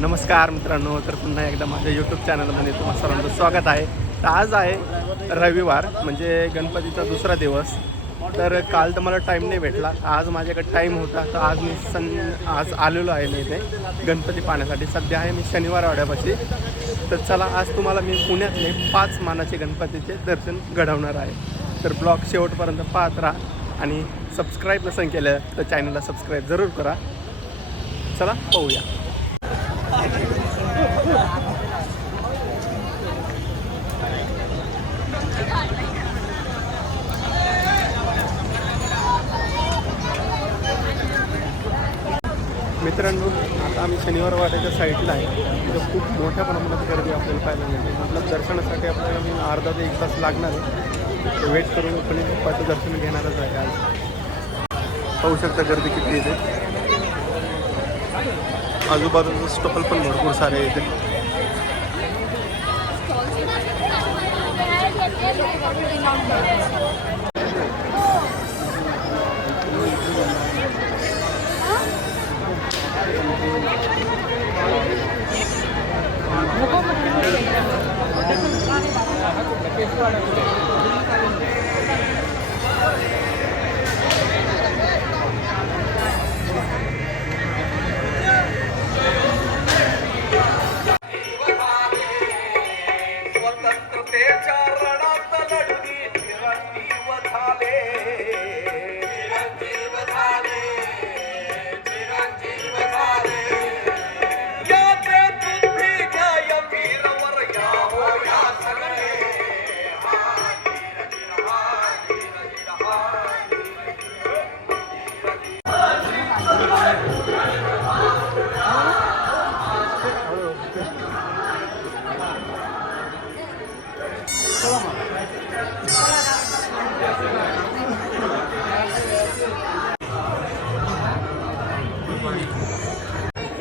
नमस्कार मित्रांनो, तर पुन्हा एकदा माझ्या यूट्यूब चॅनलमध्ये तुम्हाला सर्वांचं स्वागत आहे. तर आज आहे रविवार, म्हणजे गणपतीचा दुसरा दिवस. तर काल तर मला टाईम नाही भेटला, आज माझ्याकडे टाईम होता. तर आज मी आज आलेलो आहे मी इथे गणपती पाहण्यासाठी. सध्या आहे मी शनिवार वाड्यापाशी. तर चला, आज तुम्हाला मी पुण्यातले 5 मानाचे गणपतीचे दर्शन घडवणार आहे. तर ब्लॉग शेवटपर्यंत पाहत राहा आणि सबस्क्राईब नसेल केलं तर चॅनलला सबस्क्राईब जरूर करा. चला पाहूया. मित्रांनो, आता आम्ही शनिवार वाड्याच्या साईडला आहे. तिथं खूप मोठ्या प्रमाणात गर्दी आपल्याला पाहायला मिळते. मतलब दर्शनासाठी आपल्याला मी अर्धा ते 1 तास लागणार आहे. वेट करून आपण बाप्पाचं दर्शन घेणारच आहे. आज पाहू शकता गर्दी किती येते. आजूबाजूचं स्टॉल पण भरपूर सारे येते.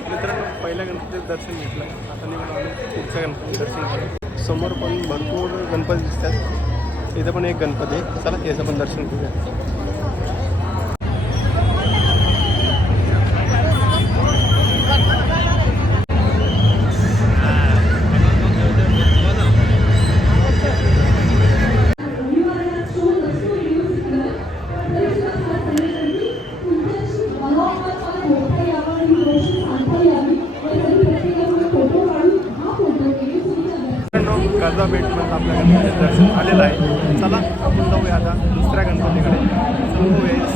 मित्रांनो, पहिल्या गणपतीचं दर्शन घेतलं. आता निघून आम्ही पुढच्या गणपतीचं दर्शन केलं. समोर पण भरपूर गणपती दिसतात. इथं पण एक गणपती आहे. चला याचं पण दर्शन करूया. कर्जा बेटमध्ये आपल्या गणपतीचं दर्शन झालेलं आहे. चला आपण जाऊया आता दुसऱ्या गणपतीकडे.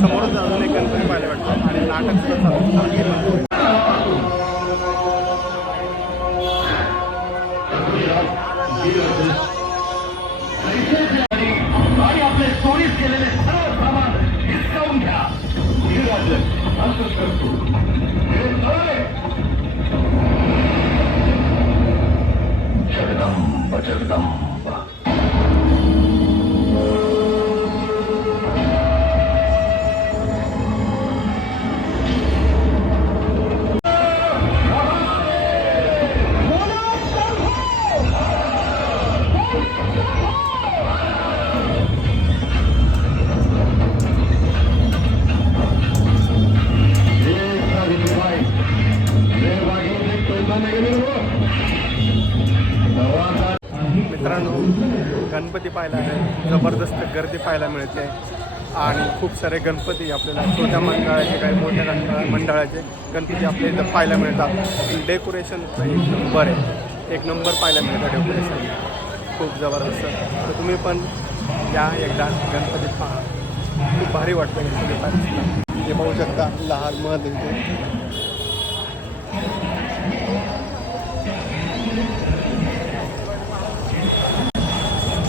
समोरच अजून एक गणपती पाहायला वाटतं आणि नाटक सुद्धा चालू. आपले चोरीस केलेले सर्व सामान हिसकावून घ्या. जगदंब जगदंब. मित्रांनो, गणपती पाहायला आहे, जबरदस्त गर्दी पाहायला मिळते. आणि खूप सारे गणपती आपल्याला छोट्या मंडळाचे, काही मोठ्या मंडळाचे गणपती आपल्या इथं पाहायला मिळतात. डेकोरेशनचं एक नंबर आहे, एक नंबर पाहायला मिळतं डेकोरेशन, खूप जबरदस्त. तर तुम्ही पण या एकदा गणपती पहा, खूप भारी वाटतं गणपती पाहायला. हे पाहू शकता लहान महल इथे.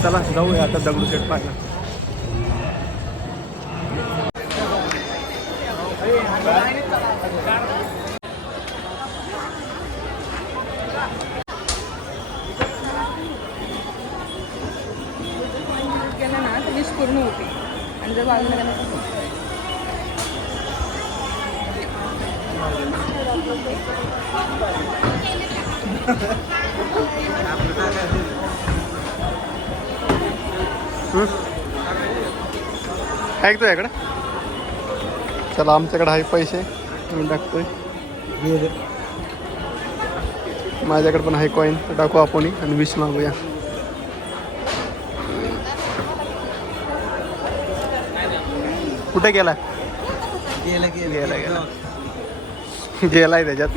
चला जाऊया आता दगडूशेठ पाहायला. गेला ना तर विश पूर्ण होते आणि जर बाजूला गेला आहे का तुझ्याकडं? चला आमच्याकडे आहे पैसे, मी टाकतोय. माझ्याकडे पण आहे कॉईन, टाकू आपण आणि विश मागूया. कुठे गेला? गेलाय त्याच्यात.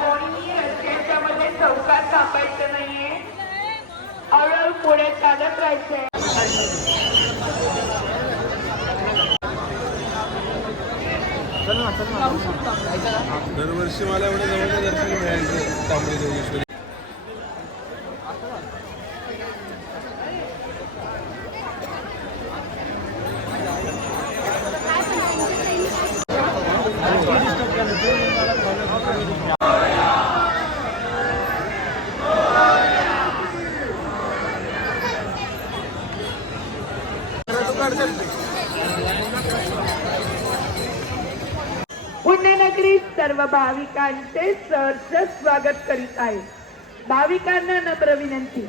कोणीही रस्त्याच्या मध्ये चौकात थांबायचं नाहीये. हळूहळू पुढे चालत राहायचंय. दरवर्षी मला एवढं जवळ दर्शन मिळायचं तांबडी जोगेश्वरी. पुण्यनगरीत सर्व भाविकांचे सहर्ष स्वागत करीत आहे. भाविकांना नम्र विनंती.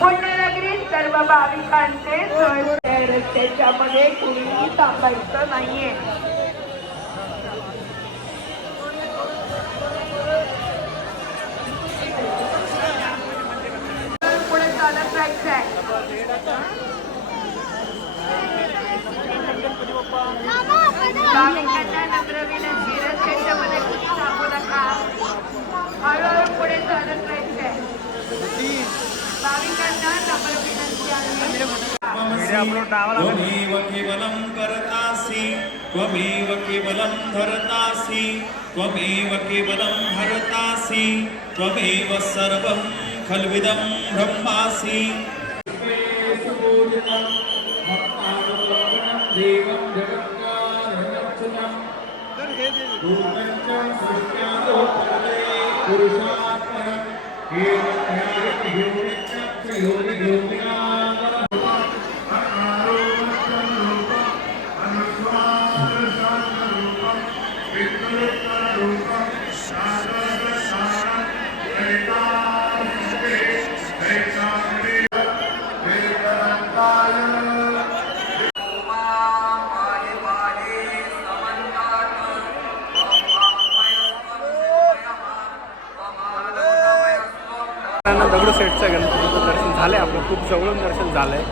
पुण्यनगरीत सर्व भाविकांचे रस्त्याच्या मध्ये कुणीही थांबायचं नाहीये. पुढे चालत राहायचंय. भाविकांना नम्र विनंती. रस्त्याच्या मध्ये कुणी थांबू नका. हळूहळू पुढे चालत राहायचंय. भाविकांना नम्र विनंती आहे. त्वमेव केवलं करतासि, त्वमेव केवलं धरतासि, त्वमेव केवलं हरतासि, त्वमेव सर्वं खल्विदं ब्रह्मासि. देवं जगत्कारणमच्युतं दूतं सृष्ट्यादो पुरुषात्मनं दगडूशेठचं गणपतीचं दर्शन झालं आहे आपलं, खूप जवळून दर्शन झालं आहे.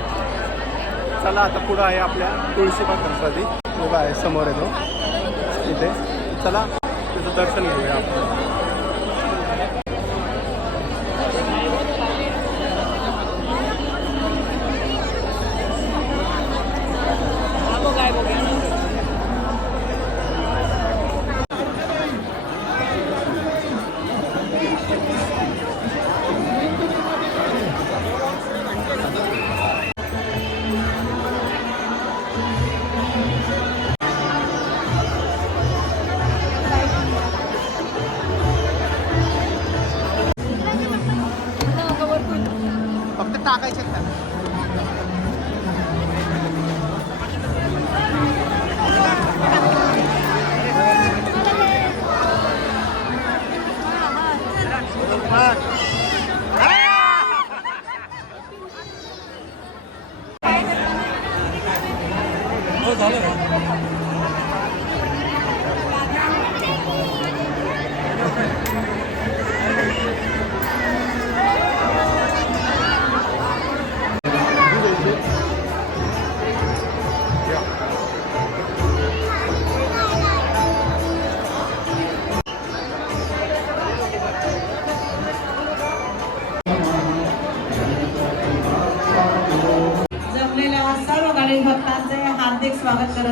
चला आता पुढं आहे आपल्या तुळशीबाग गणपती, उभा आहे समोर येतो तिथे. चला त्याचं दर्शन घेऊया आपण.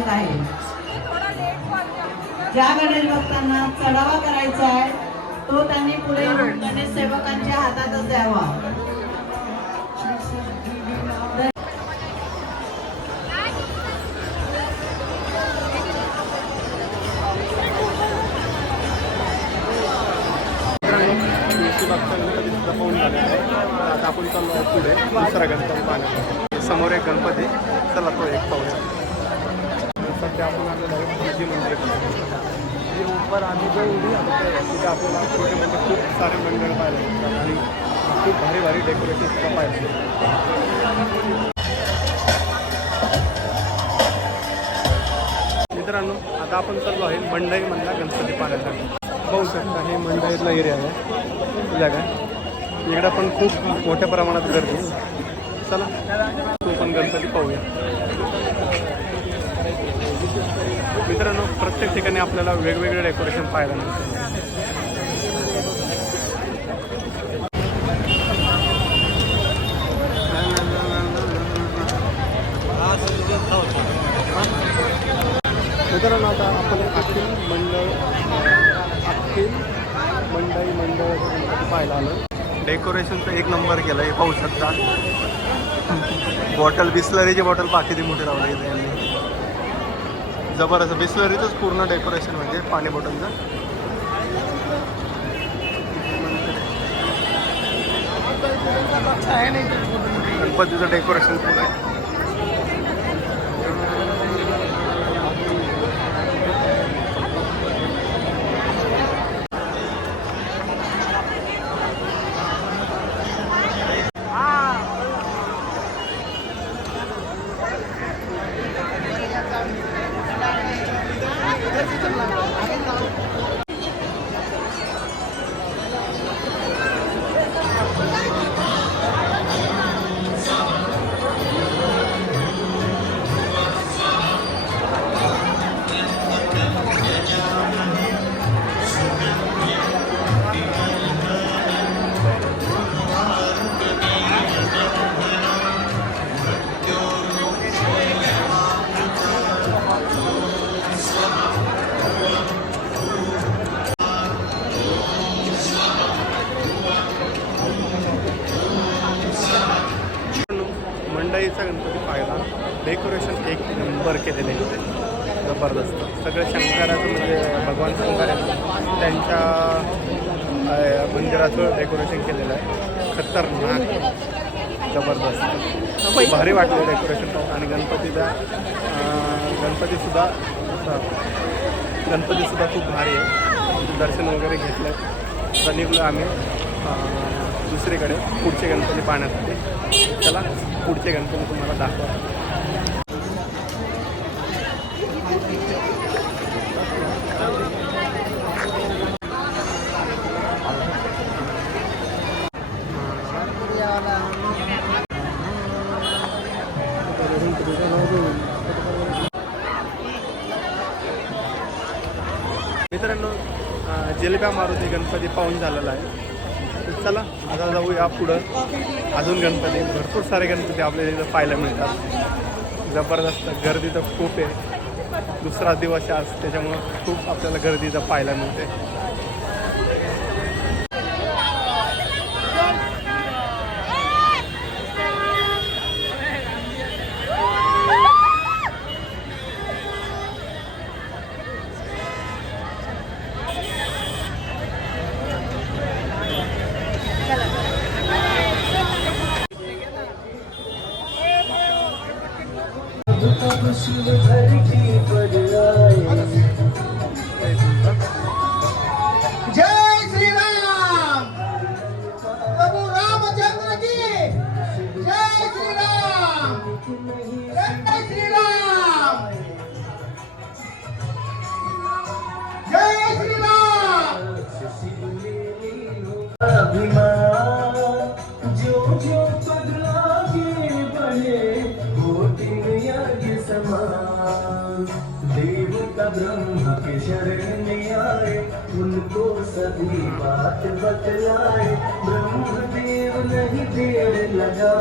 लागणार आहे. ज्या गणेश भक्तांना चढावा करायचा आहे तो त्यांनी पुढे गणेश सेवकांच्या हातातच द्यावा. पाहून झाले आहे. आता आपण चाललो आहे पुढे दुसरा गणपती पाहण्यासाठी. समोर एक गणपती, चला तो एक पाहूया. सध्या आपण आलेलो आहे तुळशी मंदिर. ऊपर आम्ही जो उभी तिथे आपल्याला छोटे म्हणजे खूप सारे मंदिर पाहायला मिळतात आणि खूप भारी भारी डेकोरेशन सुद्धा पाहायला मिळतात. मित्रांनो आता आपण चाललो आहे मंडईमधला गणपती पाहण्यासाठी. पाहू शकता हे मंडईतला एरिया आहे जागा. इकडं पण खूप मोठ्या प्रमाणात गर्दी. चला तो पण गणपती पाहूया. मित्रांनो प्रत्येक ठिकाणी आपल्याला वेगवेगळे डेकोरेशन पाहायला मिळते. मित्रांनो आता आपण अखिल मंडळ पाहायला आलो. डेकोरेशनचं एक नंबर केलं आहे पाहू शकता. बॉटल बिस्लरीची बॉटल पहा किती मोठी लावली इथे यांनी. जबरदस्त बिस्लरीचंच पूर्ण डेकोरेशन म्हणजे पाणी बॉटलचं. गणपतीचं डेकोरेशन पूर्ण आहे. मंडईचा गणपती पाहायला डेकोरेशन एक नंबर केलेलं आहे. जबरदस्त सगळं शंकराचं म्हणजे भगवान शंकर त्यांच्या मंदिराचं डेकोरेशन केलेलं आहे. खतरनाक जबरदस्त भारी वाटलं डेकोरेशन पाहून. आणि गणपतीसुद्धा खूप भारी आहे. दर्शन वगैरे घेतलं. तर निघलो आम्ही दुसरीकडे पुढचे गणपती पाहण्यासाठी. चला पुढचे गणपती तुम्हाला दाखवा. मित्रांनो जिलेबा मारुती गणपती पाहून झालेला आहे. चला आता जाऊया पुढं. अजून गणपती भरपूर सारे गणपती आपल्याला इथं पाहायला मिळतात. जबरदस्त गर्दी तर खूप आहे. दुसरा दिवस आज त्याच्यामुळं खूप आपल्याला गर्दी इथं पाहायला मिळते. जय श्री राम प्रभु रामचंद्र की जय श्री राम. जय श्री राम. जय श्री राम. जो जो पगलागे बने समान देव का ब्रह्म के शरण में आए उनको सभी बात बतलाए ब्रह्मदेव नहीं देर लगा.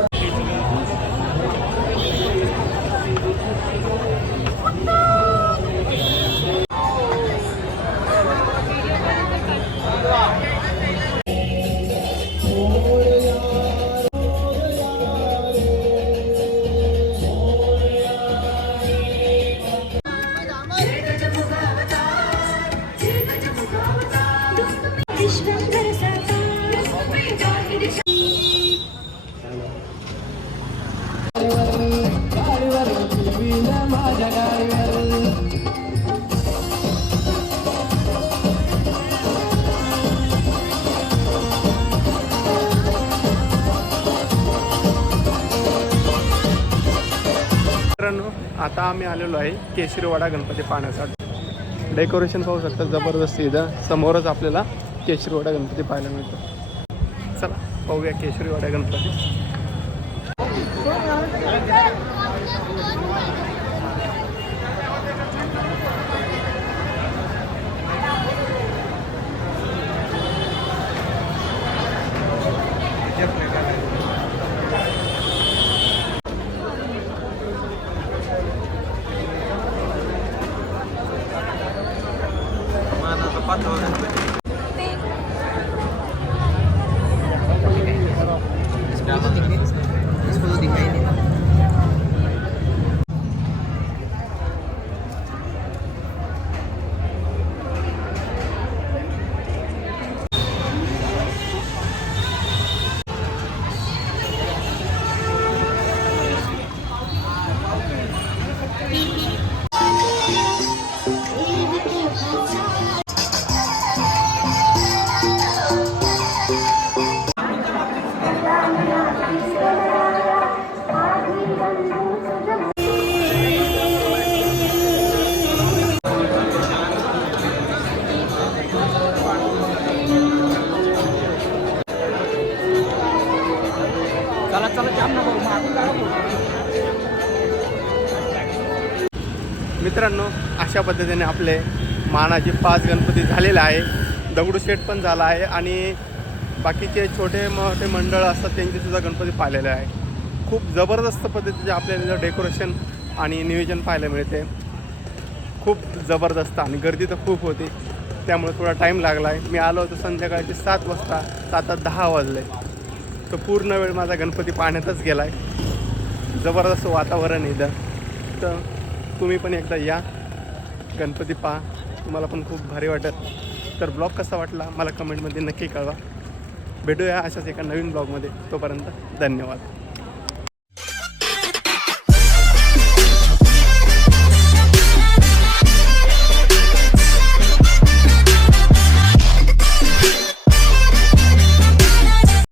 आता आम्ही आलेलो आहे केशरीवाडा गणपती पाहण्यासाठी. डेकोरेशन पाहू शकता जबरदस्त इथं समोरच आपल्याला केशरीवाडा गणपती पाहायला मिळतो. चला पाहूया केशरीवाडा गणपती. मित्रांनो, अशा पद्धतीने आपले मानाचे 5 गणपती झालेले आहे. दगडूशेठ पण झाला आहे आणि बाकीचे छोटे मोठे मंडळ असतात त्यांचेसुद्धा गणपती पाहिलेले आहे. खूप जबरदस्त पद्धतीचे आपल्याला डेकोरेशन आणि नियोजन पाहायला मिळते. खूप जबरदस्त आणि गर्दी तर खूप होती, त्यामुळे थोडा टाईम लागला आहे. मी आलो होतो संध्याकाळचे 7 वाजता, आता 10 वाजले. तर पूर्ण वेळ माझा गणपती पाहण्यातच गेला आहे. जबरदस्त वातावरण इथं. तर तुम्ही पण एकदा या, गणपती पहा, तुम्हाला पण खूप भारी वाटेल. तर ब्लॉग कसा वाटला मला कमेंटमध्ये नक्की कळवा. भेटूया अशाच एका नवीन ब्लॉगमध्ये. तोपर्यंत धन्यवाद.